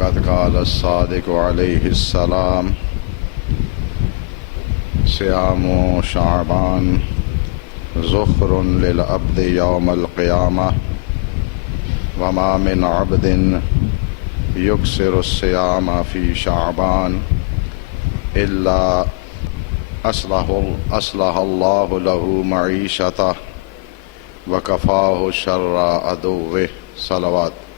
وقد قال الصادق علیہ السلام صیام شعبان ذخر للعبد یوم القیامہ وما من عبد یکثر الصیام فی شعبان الا اصلح اللہ له معیشتہ وکفاہ شر عدوہ صلوات۔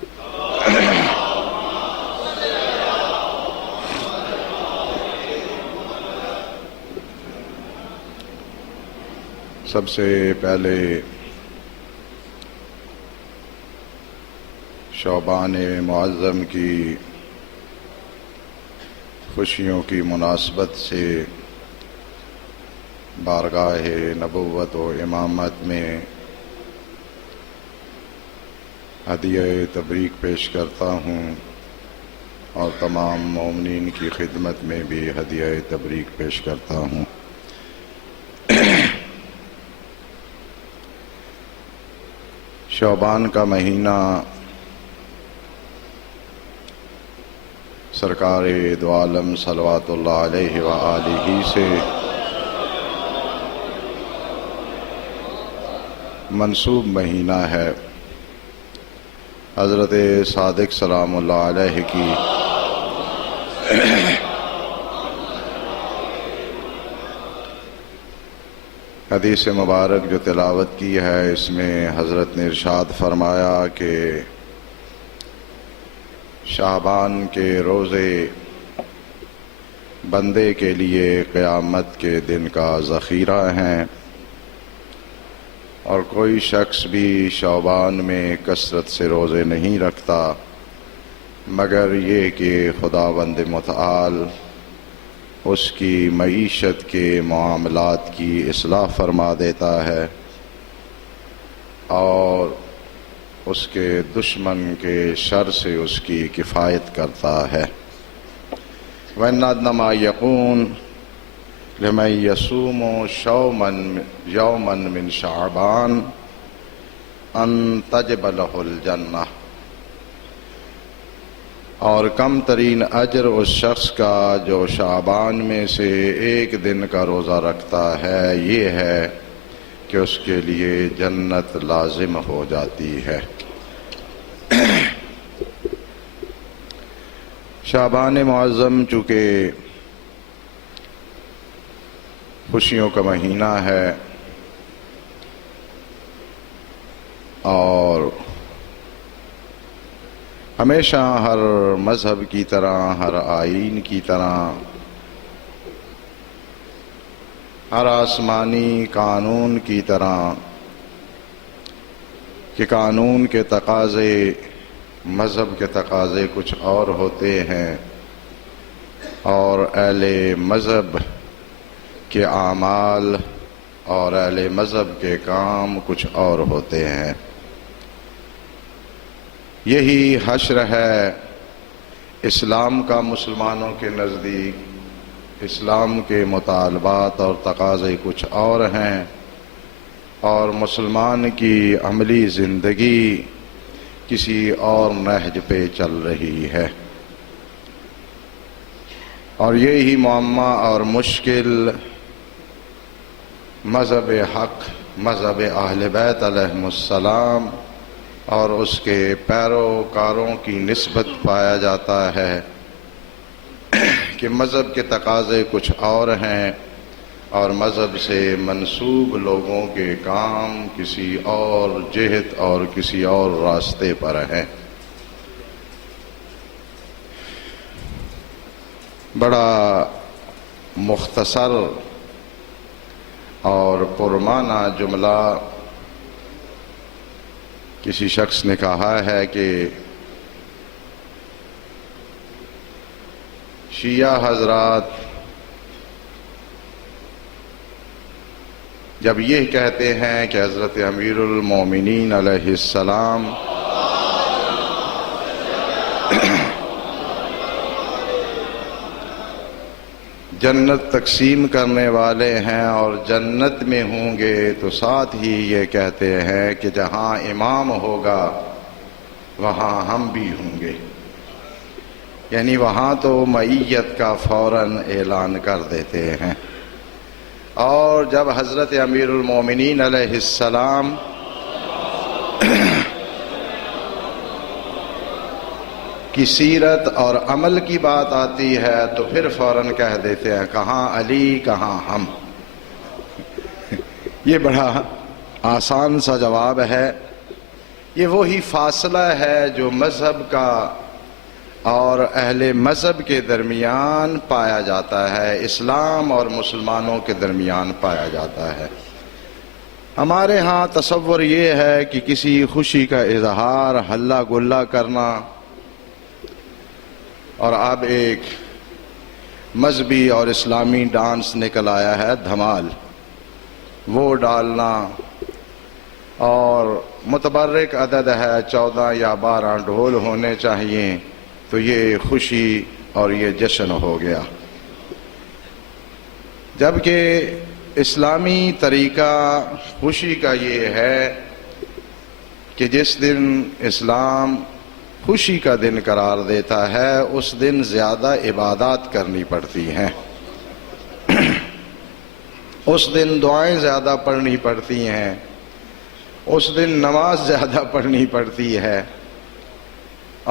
سب سے پہلے شعبان معظم کی خوشیوں کی مناسبت سے بارگاہ نبوت و امامت میں ہدیہ تبریک پیش کرتا ہوں اور تمام مومنین کی خدمت میں بھی ہدیہ تبریک پیش کرتا ہوں۔ شعبان کا مہینہ سرکار دو عالم صلوات اللہ علیہ وآلہ سے منسوب مہینہ ہے۔ حضرت صادق سلام اللہ علیہ کی حدیث مبارک جو تلاوت کی ہے، اس میں حضرت نے ارشاد فرمایا کہ شعبان کے روزے بندے کے لیے قیامت کے دن کا ذخیرہ ہیں، اور کوئی شخص بھی شعبان میں کثرت سے روزے نہیں رکھتا مگر یہ کہ خداوند متعال اس کی معیشت کے معاملات کی اصلاح فرما دیتا ہے اور اس کے دشمن کے شر سے اس کی کفایت کرتا ہے۔ وَإِنَّ أَدْنَىٰ مَا يَكُونُ لِمَن يَصُومُ يَوْمًا مِّن شَعْبَانَ أَن تَجِبَ لَهُ الْجَنَّةُ، اور کم ترین اجر اس شخص کا جو شعبان میں سے ایک دن کا روزہ رکھتا ہے یہ ہے کہ اس کے لیے جنت لازم ہو جاتی ہے۔ شعبان معظم چونکہ خوشیوں کا مہینہ ہے اور ہمیشہ ہر مذہب کی طرح، ہر آئین کی طرح، ہر آسمانی قانون کی طرح کہ قانون کے تقاضے، مذہب کے تقاضے کچھ اور ہوتے ہیں اور اہل مذہب کے اعمال اور اہل مذہب کے کام کچھ اور ہوتے ہیں۔ یہی حشر ہے اسلام کا مسلمانوں کے نزدیک۔ اسلام کے مطالبات اور تقاضے کچھ اور ہیں اور مسلمان کی عملی زندگی کسی اور نہج پہ چل رہی ہے، اور یہی معمہ اور مشکل مذہب حق، مذہب اہل بیت علیہم السلام اور اس کے پیروکاروں کی نسبت پایا جاتا ہے کہ مذہب کے تقاضے کچھ اور ہیں اور مذہب سے منسوب لوگوں کے کام کسی اور جہت اور کسی اور راستے پر ہیں۔ بڑا مختصر اور پرمعنی جملہ کسی شخص نے کہا ہے کہ شیعہ حضرات جب یہ کہتے ہیں کہ حضرت امیر المومنین علیہ السلام جنت تقسیم کرنے والے ہیں اور جنت میں ہوں گے، تو ساتھ ہی یہ کہتے ہیں کہ جہاں امام ہوگا وہاں ہم بھی ہوں گے۔ یعنی وہاں تو معیت کا فوراً اعلان کر دیتے ہیں، اور جب حضرت امیر المومنین علیہ السلام کی سیرت اور عمل کی بات آتی ہے تو پھر فوراً کہہ دیتے ہیں کہاں علی کہاں ہم۔ یہ بڑا آسان سا جواب ہے۔ یہ وہی فاصلہ ہے جو مذہب کا اور اہل مذہب کے درمیان پایا جاتا ہے، اسلام اور مسلمانوں کے درمیان پایا جاتا ہے۔ ہمارے ہاں تصور یہ ہے کہ کسی خوشی کا اظہار ہلا گلا کرنا، اور اب ایک مذہبی اور اسلامی ڈانس نکل آیا ہے دھمال، وہ ڈالنا، اور متبرک عدد ہے 14 یا 12 ڈھول ہونے چاہیے، تو یہ خوشی اور یہ جشن ہو گیا۔ جبکہ اسلامی طریقہ خوشی کا یہ ہے کہ جس دن اسلام خوشی کا دن قرار دیتا ہے اس دن زیادہ عبادات کرنی پڑتی ہیں، اس دن دعائیں زیادہ پڑھنی پڑتی ہیں، اس دن نماز زیادہ پڑھنی پڑتی ہے،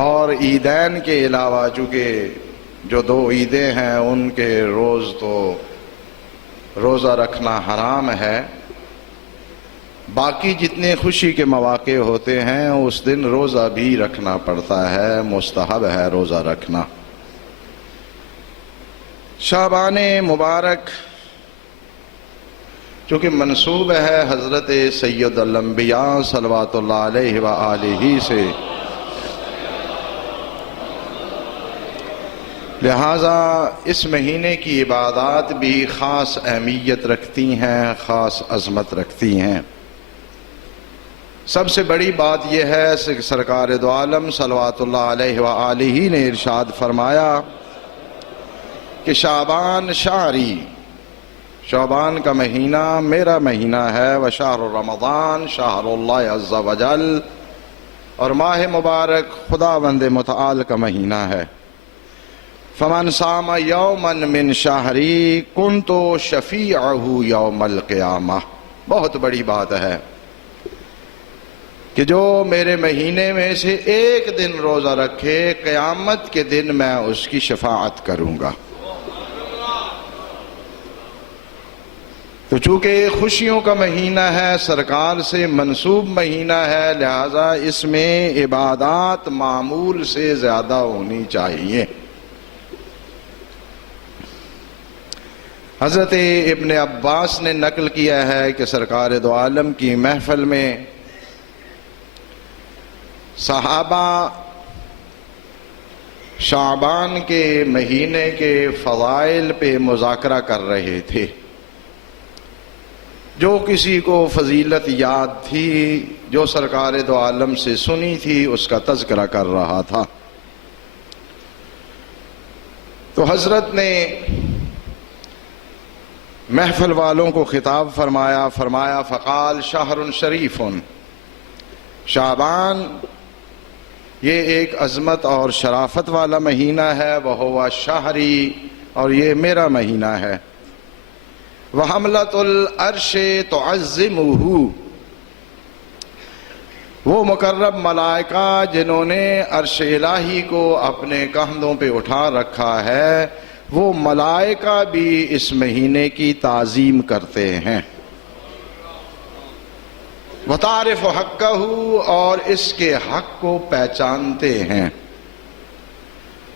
اور عیدین کے علاوہ چونکہ جو 2 عیدیں ہیں ان کے روز تو روزہ رکھنا حرام ہے، باقی جتنے خوشی کے مواقع ہوتے ہیں اس دن روزہ بھی رکھنا پڑتا ہے، مستحب ہے روزہ رکھنا۔ شعبان مبارک چونکہ منسوب ہے حضرت سید الانبیاء صلوات اللہ علیہ وآلہ سے، لہٰذا اس مہینے کی عبادات بھی خاص اہمیت رکھتی ہیں، خاص عظمت رکھتی ہیں۔ سب سے بڑی بات یہ ہے کہ سرکار دو عالم صلوات اللہ علیہ وآلہ نے ارشاد فرمایا کہ شعبان شہری، شعبان کا مہینہ میرا مہینہ ہے، وشہر رمضان شہر اللہ عز وجل، اور ماہ مبارک خداوند متعال کا مہینہ ہے۔ فمن صام یوما من شہری کنت شفیعہ یوم القیامہ۔ بہت بڑی بات ہے کہ جو میرے مہینے میں سے ایک دن روزہ رکھے قیامت کے دن میں اس کی شفاعت کروں گا۔ تو چونکہ خوشیوں کا مہینہ ہے، سرکار سے منسوب مہینہ ہے، لہذا اس میں عبادات معمول سے زیادہ ہونی چاہیے۔ حضرت ابن عباس نے نقل کیا ہے کہ سرکار دو عالم کی محفل میں صحابہ شعبان کے مہینے کے فضائل پہ مذاکرہ کر رہے تھے۔ جو کسی کو فضیلت یاد تھی، جو سرکار دو عالم سے سنی تھی، اس کا تذکرہ کر رہا تھا۔ تو حضرت نے محفل والوں کو خطاب فرمایا فقال شہر شریف، شعبان یہ ایک عظمت اور شرافت والا مہینہ ہے، وہو شہری، اور یہ میرا مہینہ ہے۔ وحملۃ العرش تعظمہ، وہ مقرب ملائکہ جنہوں نے عرش الہی کو اپنے کندھوں پہ اٹھا رکھا ہے، وہ ملائکہ بھی اس مہینے کی تعظیم کرتے ہیں۔ وتعرف حقہ، اور اس کے حق کو پہچانتے ہیں۔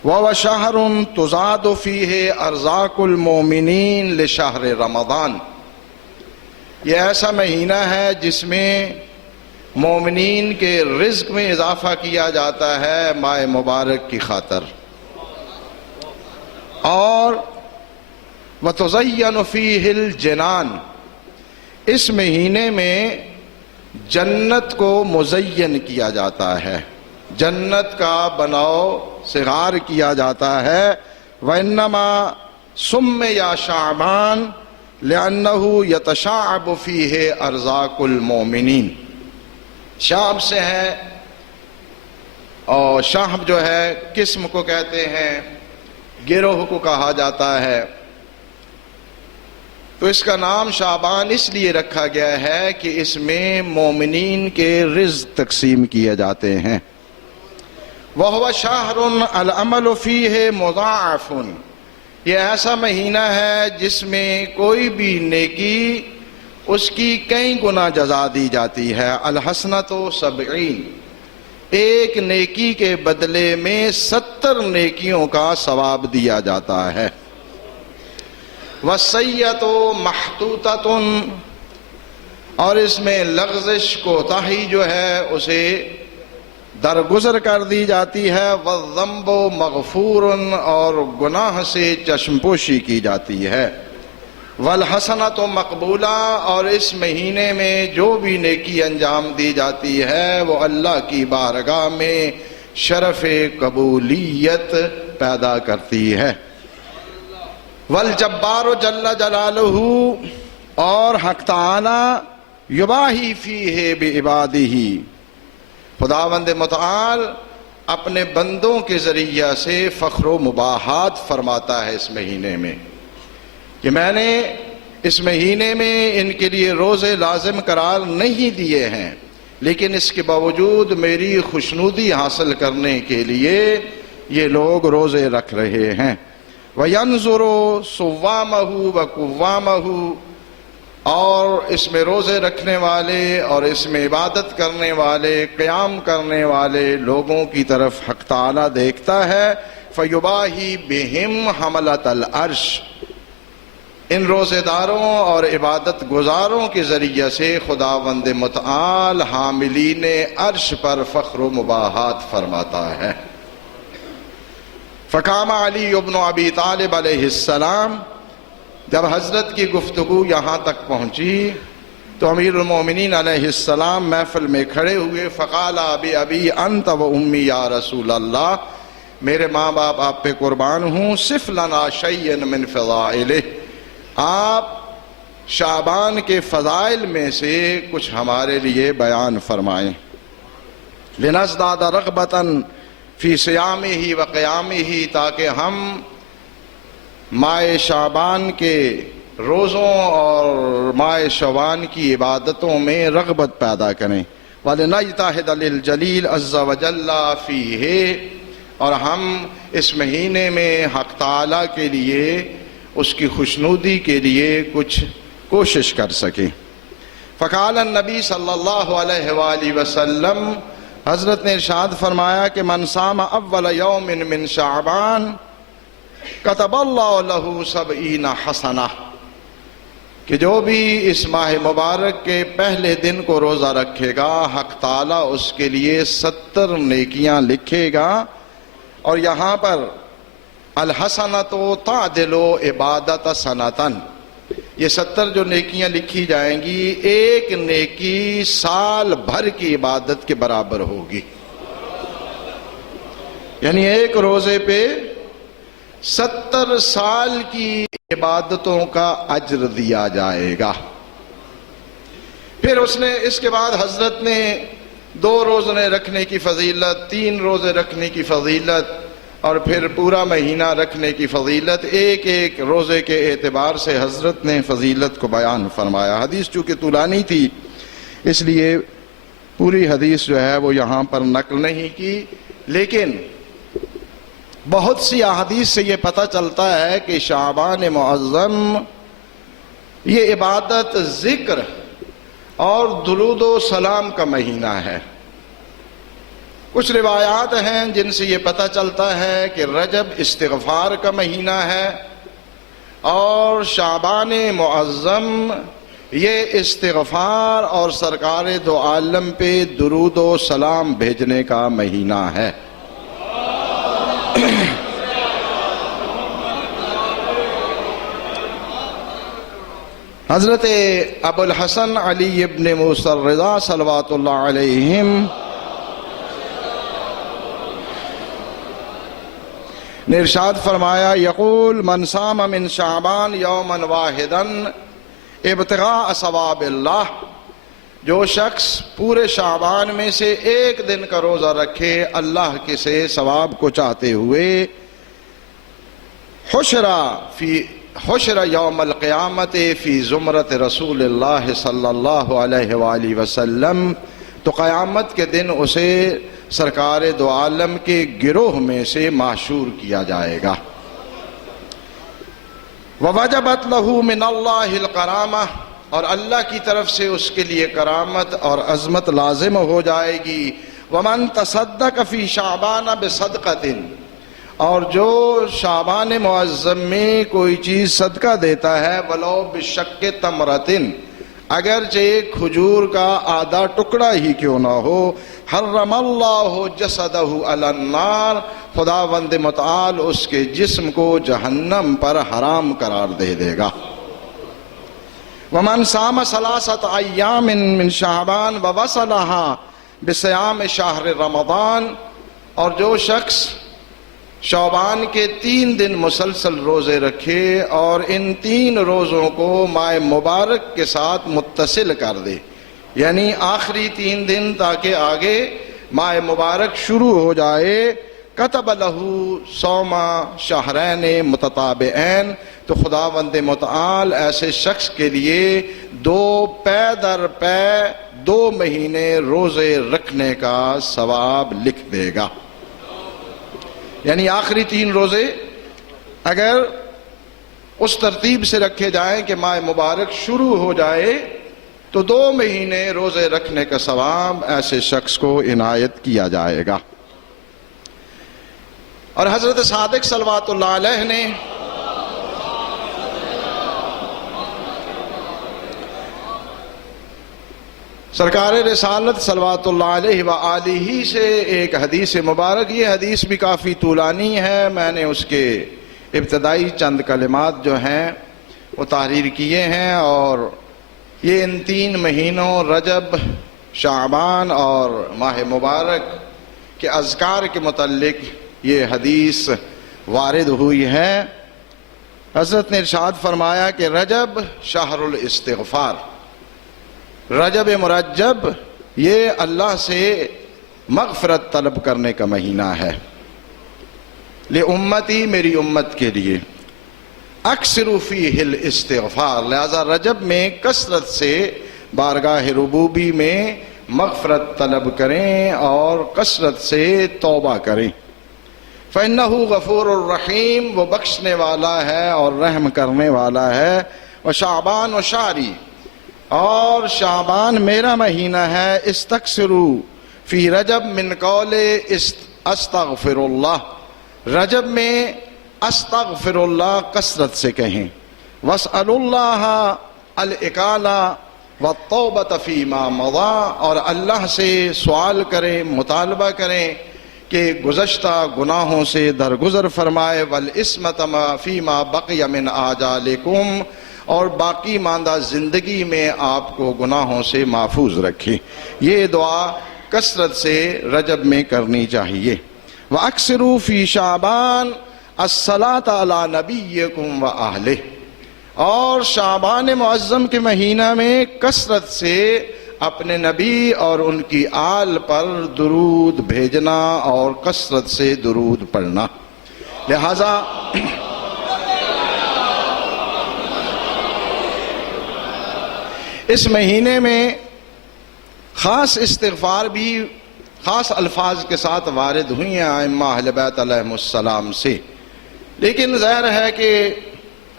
وَهُوَ شَهْرٌ تُزَادُ فِيهِ أَرْزَاقُ الْمُؤْمِنِينَ لِشَهْرِ رمضان، یہ ایسا مہینہ ہے جس میں مومنین کے رزق میں اضافہ کیا جاتا ہے ماہ مبارک کی خاطر، اور وَتُزَيَّنُ فِيهِ الْجِنَانُ، اس مہینے میں جنت کو مزین کیا جاتا ہے، جنت کا بناؤ صغار کیا جاتا ہے۔ وَإِنَّمَا سُمِّيَ شَعْبَانَ لِأَنَّهُ يَتَشَعَّبُ فِيهِ أَرْزَاقُ الْمُؤْمِنِينَ، شعب سے ہے اور شہب جو ہے قسم کو کہتے ہیں، گروہ کو کہا جاتا ہے۔ تو اس کا نام شعبان اس لیے رکھا گیا ہے کہ اس میں مومنین کے رزق تقسیم کیے جاتے ہیں۔ وَهُوَ شَهْرٌ الْعَمَلُ فِيهِ مُضَاعَفٌ، یہ ایسا مہینہ ہے جس میں کوئی بھی نیکی اس کی کئی گنا جزا دی جاتی ہے۔ الحسنۃ 70، ایک نیکی کے بدلے میں 70 نیکیوں کا ثواب دیا جاتا ہے۔ وَالسَّيِّئَةُ مَحْطُوطَةٌ، اور اس میں لغزش کوتاہی جو ہے اسے درگزر کر دی جاتی ہے۔ وَالذَّنبُ مَغْفُورٌ، اور گناہ سے چشم پوشی کی جاتی ہے۔ وَالْحَسَنَةُ مَقْبُولَةٌ، اور اس مہینے میں جو بھی نیکی انجام دی جاتی ہے وہ اللہ کی بارگاہ میں شرف قبولیت پیدا کرتی ہے۔ وَالْجَبَّارُ جَلَّ جَلَالُهُ، اور حق تعالی یباہی فیہ بعبادہ، خداوند متعال اپنے بندوں کے ذریعہ سے فخر و مباحات فرماتا ہے اس مہینے میں کہ میں نے اس مہینے میں ان کے لیے روزے لازم قرار نہیں دیے ہیں، لیکن اس کے باوجود میری خوشنودی حاصل کرنے کے لیے یہ لوگ روزے رکھ رہے ہیں۔ وَيَنْظُرُ صُوَّامَهُ وَقُوَّامَهُ، اور اس میں روزے رکھنے والے اور اس میں عبادت کرنے والے، قیام کرنے والے لوگوں کی طرف حق تعالی دیکھتا ہے۔ فَيُبَاهِي بِهِمْ حَمَلَةَ الْعَرْشِ، ان روزے داروں اور عبادت گزاروں کے ذریعے سے خداوند متعال حاملین عرش پر فخر و مباحات فرماتا ہے۔ فقام علی ابن ابی طالب علیہ السلام، جب حضرت کی گفتگو یہاں تک پہنچی تو امیر المومنین علیہ السلام محفل میں کھڑے ہوئے۔ فقال ابی ابی انت و امی یا رسول اللہ، میرے ماں باپ آپ پہ قربان ہوں، صف لنا شیئا من فضائلہ، آپ شعبان کے فضائل میں سے کچھ ہمارے لیے بیان فرمائیں۔ لنزداد رغبتاً فی صیامہ و قیامہ، تاکہ ہم ماہ شعبان کے روزوں اور ماہ شعبان کی عبادتوں میں رغبت پیدا کریں۔ وَلِنَجْتَهِدَ لِلْجَلِيلِ عَزَّ وَجَلَّ فِيهِ، اور ہم اس مہینے میں حق تعالی کے لیے اس کی خوشنودی کے لیے کچھ کوشش کر سکیں۔ فقال النبی صلی اللہ علیہ وآلہ وسلم، حضرت نے ارشاد فرمایا کہ من صام اول یوم من شعبان کتب اللہ لہ 70 حسنہ، کہ جو بھی اس ماہ مبارک کے پہلے دن کو روزہ رکھے گا حق تعالی اس کے لیے 70 نیکیاں لکھے گا۔ اور یہاں پر الحسنۃ تعدل عبادت سنۃ، یہ 70 جو نیکیاں لکھی جائیں گی، ایک نیکی سال بھر کی عبادت کے برابر ہوگی، یعنی ایک روزے پہ 70 سال کی عبادتوں کا اجر دیا جائے گا۔ پھر اس کے بعد حضرت نے 2 روزے رکھنے کی فضیلت، 3 روزے رکھنے کی فضیلت، اور پھر پورا مہینہ رکھنے کی فضیلت، ایک ایک روزے کے اعتبار سے حضرت نے فضیلت کو بیان فرمایا۔ حدیث چونکہ طولانی تھی اس لیے پوری حدیث جو ہے وہ یہاں پر نقل نہیں کی، لیکن بہت سی احادیث سے یہ پتہ چلتا ہے کہ شعبان معظم یہ عبادت، ذکر اور درود و سلام کا مہینہ ہے۔ کچھ روایات ہیں جن سے یہ پتہ چلتا ہے کہ رجب استغفار کا مہینہ ہے، اور شعبان معظم یہ استغفار اور سرکار دو عالم پہ درود و سلام بھیجنے کا مہینہ ہے۔ حضرت ابو الحسن علی ابن موسیٰ الرضا صلوات اللہ علیہم نے ارشاد فرمایا، یقول من صام من شعبان یوما واحدا ابتغاء ثواب اللہ، جو شخص پورے شعبان میں سے ایک دن کا روزہ رکھے اللہ کے سے ثواب کو چاہتے ہوئے، حشر یوم القیامت فی زمرت رسول اللہ صلی اللہ علیہ وآلہ وسلم، تو قیامت کے دن اسے سرکار دو عالم کے گروہ میں سے محشور کیا جائے گا۔ وَوَجَبَتْ لَهُ مِنَ اللَّهِ الْقَرَامَةِ، اور اللہ کی طرف سے اس کے لیے کرامت اور عظمت لازم ہو جائے گی۔ وَمَن تَصَدَّقَ فِي شَعْبَانَ بِصَدْقَةٍ، اور جو شعبان معظم میں کوئی چیز صدقہ دیتا ہے، وَلَوْ بِشَقِّ تَمْرَةٍ، اگرچہ ایک کھجور کا آدھا ٹکڑا ہی کیوں نہ ہو، حرم اللہ جسدہ علی النار، خداوند متعال اس کے جسم کو جہنم پر حرام قرار دے دے گا۔ ومن صام ثلاثة ایام من شعبان ووصلها بصیام شہر رمضان، اور جو شخص شعبان کے 3 دن مسلسل روزے رکھے اور ان 3 روزوں کو ماہ مبارک کے ساتھ متصل کر دے، یعنی آخری 3 دن تاکہ آگے ماہ مبارک شروع ہو جائے، کتب لہو صوم شہرین متتابعین، تو خداوند متعال ایسے شخص کے لیے 2 پے در پے 2 مہینے روزے رکھنے کا ثواب لکھ دے گا۔ یعنی آخری 3 روزے اگر اس ترتیب سے رکھے جائیں کہ ماہ مبارک شروع ہو جائے تو 2 مہینے روزے رکھنے کا ثواب ایسے شخص کو عنایت کیا جائے گا۔ اور حضرت صادق صلوات اللہ علیہ نے سرکار رسالت صلوات اللہ علیہ وآلہ سے ایک حدیث مبارک، یہ حدیث بھی کافی طولانی ہے، میں نے اس کے ابتدائی چند کلمات جو ہیں وہ تحریر کیے ہیں، اور یہ ان 3 مہینوں رجب، شعبان اور ماہ مبارک کے اذکار کے متعلق یہ حدیث وارد ہوئی ہے۔ حضرت نے ارشاد فرمایا کہ رجب شہر الاستغفار، رجب مرجب یہ اللہ سے مغفرت طلب کرنے کا مہینہ ہے، لِأُمَّتِي میری امت کے لیے، اکثروا فیہ الاستغفار، لہذا رجب میں کثرت سے بارگاہ ربوبی میں مغفرت طلب کریں اور کثرت سے توبہ کریں۔ فَإِنَّهُ غَفُورٌ الرحیم، وہ بخشنے والا ہے اور رحم کرنے والا ہے۔ وَشَعْبَانُ شَعْرِی، اور شعبان میرا مہینہ ہے۔ استکثروا فی رجب من قول استغفر اللہ، رجب میں استغفر اللہ کثرت سے کہیں۔ واسألوا اللہ الاکالہ والتوبۃ فیما مضی، اور اللہ سے سوال کریں، مطالبہ کریں کہ گزشتہ گناہوں سے درگزر فرمائے، والعصمۃ فیما بقی من آجالکم، اور باقی ماندہ زندگی میں آپ کو گناہوں سے محفوظ رکھے۔ یہ دعا کثرت سے رجب میں کرنی چاہیے۔ وَأَكْثِرُوا فِي شَعْبَانَ الصَّلَاةَ عَلَى نَبِيِّكُمْ وَأَهْلِهِ، اور شعبان معظم کے مہینہ میں کثرت سے اپنے نبی اور ان کی آل پر درود بھیجنا اور کثرت سے درود پڑھنا۔ لہذا اس مہینے میں خاص استغفار بھی خاص الفاظ کے ساتھ وارد ہوئی ہیں ائمہ اہل بیت علیہم السلام سے، لیکن ظاہر ہے کہ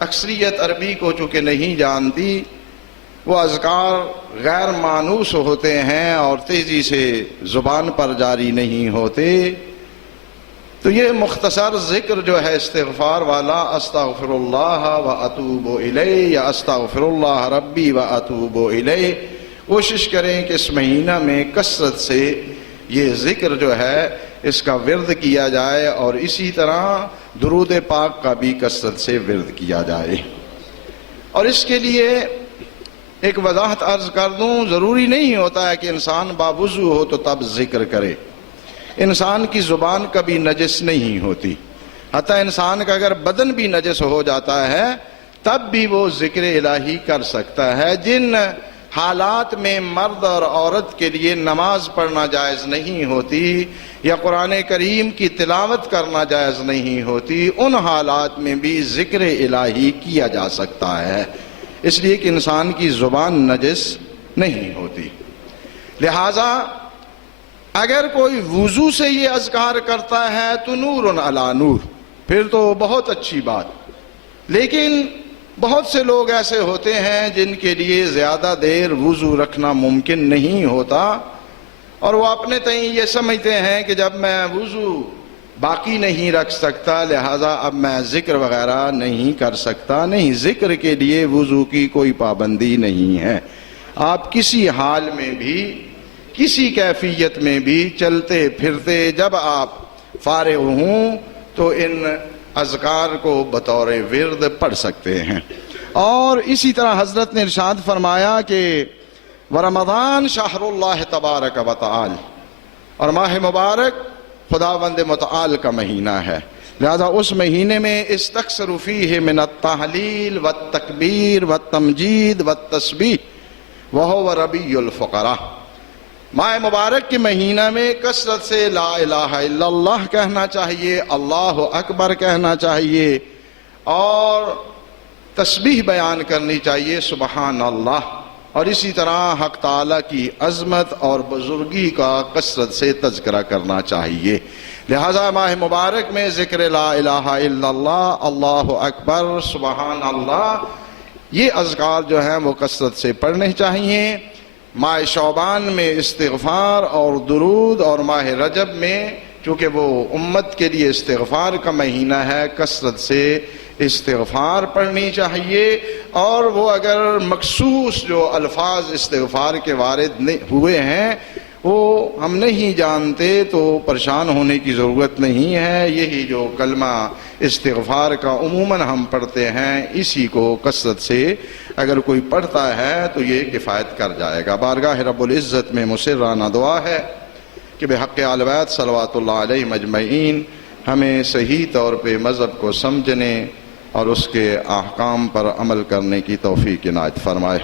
اکثریت عربی کو چونکہ نہیں جانتی، وہ اذکار غیر مانوس ہوتے ہیں اور تیزی سے زبان پر جاری نہیں ہوتے، تو یہ مختصر ذکر جو ہے استغفار والا، استغفر اللہ و اتوب الیہ یا استغفر اللہ ربی و اتوب الیہ، کوشش کریں کہ اس مہینہ میں کثرت سے یہ ذکر جو ہے اس کا ورد کیا جائے، اور اسی طرح درود پاک کا بھی کثرت سے ورد کیا جائے۔ اور اس کے لیے ایک وضاحت عرض کر دوں، ضروری نہیں ہوتا ہے کہ انسان باوضو ہو تو تب ذکر کرے، انسان کی زبان کبھی نجس نہیں ہوتی، حتیٰ انسان کا اگر بدن بھی نجس ہو جاتا ہے تب بھی وہ ذکر الہی کر سکتا ہے۔ جن حالات میں مرد اور عورت کے لیے نماز پڑھنا جائز نہیں ہوتی یا قرآن کریم کی تلاوت کرنا جائز نہیں ہوتی، ان حالات میں بھی ذکر الہی کیا جا سکتا ہے، اس لیے کہ انسان کی زبان نجس نہیں ہوتی۔ لہٰذا اگر کوئی وضو سے یہ اذکار کرتا ہے تو نور علی نور، پھر تو بہت اچھی بات۔ لیکن بہت سے لوگ ایسے ہوتے ہیں جن کے لیے زیادہ دیر وضو رکھنا ممکن نہیں ہوتا، اور وہ اپنے تئیں یہ سمجھتے ہیں کہ جب میں وضو باقی نہیں رکھ سکتا لہٰذا اب میں ذکر وغیرہ نہیں کر سکتا۔ نہیں، ذکر کے لیے وضو کی کوئی پابندی نہیں ہے۔ آپ کسی حال میں بھی، کسی کیفیت میں بھی، چلتے پھرتے جب آپ فارغ ہوں تو ان اذکار کو بطور ورد پڑھ سکتے ہیں۔ اور اسی طرح حضرت نے ارشاد فرمایا کہ ورمضان شہر اللہ تبارک و تعالی، اور ماہ مبارک خداوند متعال کا مہینہ ہے، لہذا اس مہینے میں استکثروا فیہ من التحلیل والتکبیر والتمجید والتسبیح وہو ربیع الفقراء۔ ماہ مبارک کے مہینہ میں کثرت سے لا الہ الا اللہ کہنا چاہیے، اللہ اکبر کہنا چاہیے، اور تسبیح بیان کرنی چاہیے، سبحان اللہ، اور اسی طرح حق تعالیٰ کی عظمت اور بزرگی کا کثرت سے تذکرہ کرنا چاہیے۔ لہذا ماہ مبارک میں ذکر لا الہ الا اللہ، اللہ اکبر، سبحان اللہ، یہ اذکار جو ہیں وہ کثرت سے پڑھنے چاہیے۔ ماہ شعبان میں استغفار اور درود، اور ماہ رجب میں چونکہ وہ امت کے لیے استغفار کا مہینہ ہے، کثرت سے استغفار پڑھنی چاہیے، اور وہ اگر مخصوص جو الفاظ استغفار کے وارد ہوئے ہیں وہ ہم نہیں جانتے تو پریشان ہونے کی ضرورت نہیں ہے۔ یہی جو کلمہ استغفار کا عموماً ہم پڑھتے ہیں، اسی کو کثرت سے اگر کوئی پڑھتا ہے تو یہ کفایت کر جائے گا۔ بارگاہ رب العزت میں مسرانہ دعا ہے کہ بحق آل بیت صلوات اللہ علیہ مجمعین ہمیں صحیح طور پہ مذہب کو سمجھنے اور اس کے احکام پر عمل کرنے کی توفیق عنایت فرمائے۔